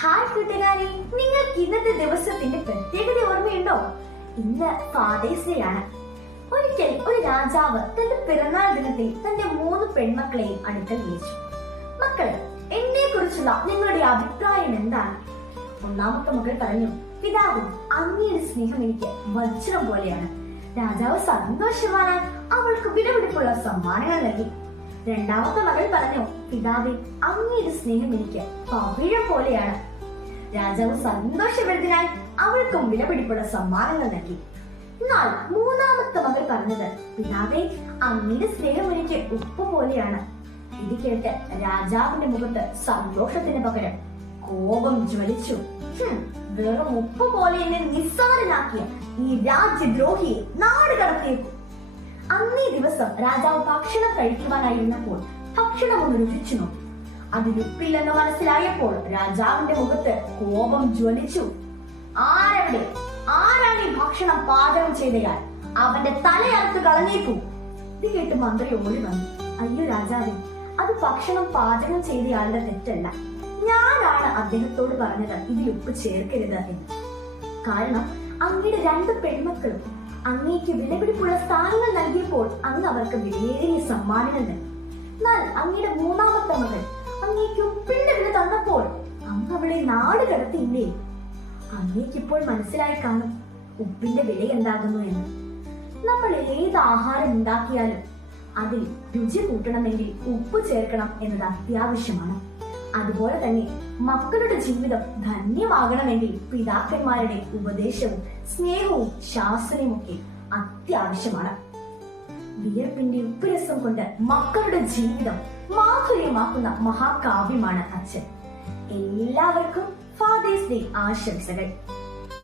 Hi കൂട്ടുകാരെ നിങ്ങൾക്ക് ഇന്നത്തെ ദിവസത്തിന്റെ പ്രത്യേകത ഓർമ്മയുണ്ടോ? ഇന്ന് ഫാദേഴ്സ് ഡേ ആണ്. ഒരിക്കൽ ഒരു രാജാവ് തന്റെ പിറന്നാൾ ദിനത്തിൽ തന്റെ മൂന്ന് പെൺമക്കളെയും അടുക്കൽ വിളിച്ചു. മക്കളെ എന്നെ കുറിച്ചുള്ള നിങ്ങളുടെ അഭിപ്രായം എന്താണ്? ഒന്നാമത്തെ മകൾ പറഞ്ഞു പിതാവ് അങ്ങയുടെ സ്നേഹം എനിക്ക് വജ്രം പോലെയാണ്. രാജാവ് സന്തോഷവാനായി അവൾക്ക് വിലപിടിപ്പുള്ള സമ്മാനങ്ങൾ നൽകി. രണ്ടാമത്തെ മകൾ പറഞ്ഞു പിതാവെ അങ്ങയുടെ സ്നേഹം എനിക്ക് പവിഴം പോലെയാണ്. രാജാവ് സന്തോഷപ്പെടുത്തിനായി അവൾക്കും വിലപിടിപ്പുള്ള സമ്മാനങ്ങൾ നൽകി. എന്നാൽ മൂന്നാമത്തെ മകൾ പറഞ്ഞത് പിതാവേ അങ്ങയുടെ സ്നേഹം എനിക്ക് ഉപ്പ് പോലെയാണ്. ഇത് കേട്ട് രാജാവിന്റെ മുഖത്ത് സന്തോഷത്തിന് പകരം കോപം ജ്വലിച്ചു. വെറും ഉപ്പ് പോലെ എന്നെ നിസ്സാരനാക്കിയ ഈ രാജ്യദ്രോഹിയെ നാട് കടത്തിയേക്കും. അന്നേ ദിവസം രാജാവ് ഭക്ഷണം കഴിക്കുവാനായിരുന്നപ്പോൾ ഭക്ഷണം ഒന്ന് രുചിച്ചു നോക്കി. അതിൽ ഉപ്പില്ലെന്ന് മനസ്സിലായപ്പോൾ രാജാവിന്റെ മുഖത്ത് കോപം ജ്വലിച്ചു. ആരവിടെ? ആരാണ് ഈ ഭക്ഷണം പാചകം ചെയ്തയാൾ അവന്റെ തലയറുത്ത് കളഞ്ഞേക്കൂ. ഇത് കേട്ട് മന്ത്രി ഓടി വന്നു. അയ്യോ രാജാവേ അത് ഭക്ഷണം പാചകം ചെയ്തയാളുടെ തെറ്റല്ല. ഞാനാണ് അദ്ദേഹത്തോട് പറഞ്ഞത് ഇതിൽ ഉപ്പ് ചേർക്കരുത് എന്ന്. കാരണം അങ്ങയുടെ രണ്ട് പെൺമക്കളും അങ്ങേക്ക് വിലപിടിപ്പുള്ള സ്ഥാനങ്ങൾ നൽകിയപ്പോൾ അങ്ങ് അവർക്ക് വിലയേറിയ സമ്മാനങ്ങൾ നൽകി എന്നാൽ അങ്ങയുടെ മൂന്നാമത്തെ മകൾ അങ്ങേക്ക് ഉപ്പിന്റെ വില തന്നപ്പോൾ അങ്ങ് അവളെ നാട് കടത്തിയില്ലേ? അങ്ങേക്കിപ്പോൾ മനസ്സിലായി കാണും ഉപ്പിന്റെ വില എന്താകുന്നു എന്ന്. നമ്മൾ ഏത് ആഹാരം ഉണ്ടാക്കിയാലും അതിൽ രുചി കൂട്ടണമെങ്കിൽ ഉപ്പ് ചേർക്കണം എന്നത് അത്യാവശ്യമാണ്. അതുപോലെ തന്നെ മക്കളുടെ ജീവിതം ധന്യമാകണമെങ്കിൽ പിതാക്കന്മാരുടെ ഉപദേശവും സ്നേഹവും ശാസനയും ഒക്കെ അത്യാവശ്യമാണ്. വിയർപ്പിന്റെ ഉപ്പുരസം കൊണ്ട് മക്കളുടെ ജീവിതം മാധുര്യമാക്കുന്ന മഹാകാവ്യമാണ് അച്ഛൻ. എല്ലാവർക്കും ഫാദേഴ്സ് ഡേ ആശംസകൾ.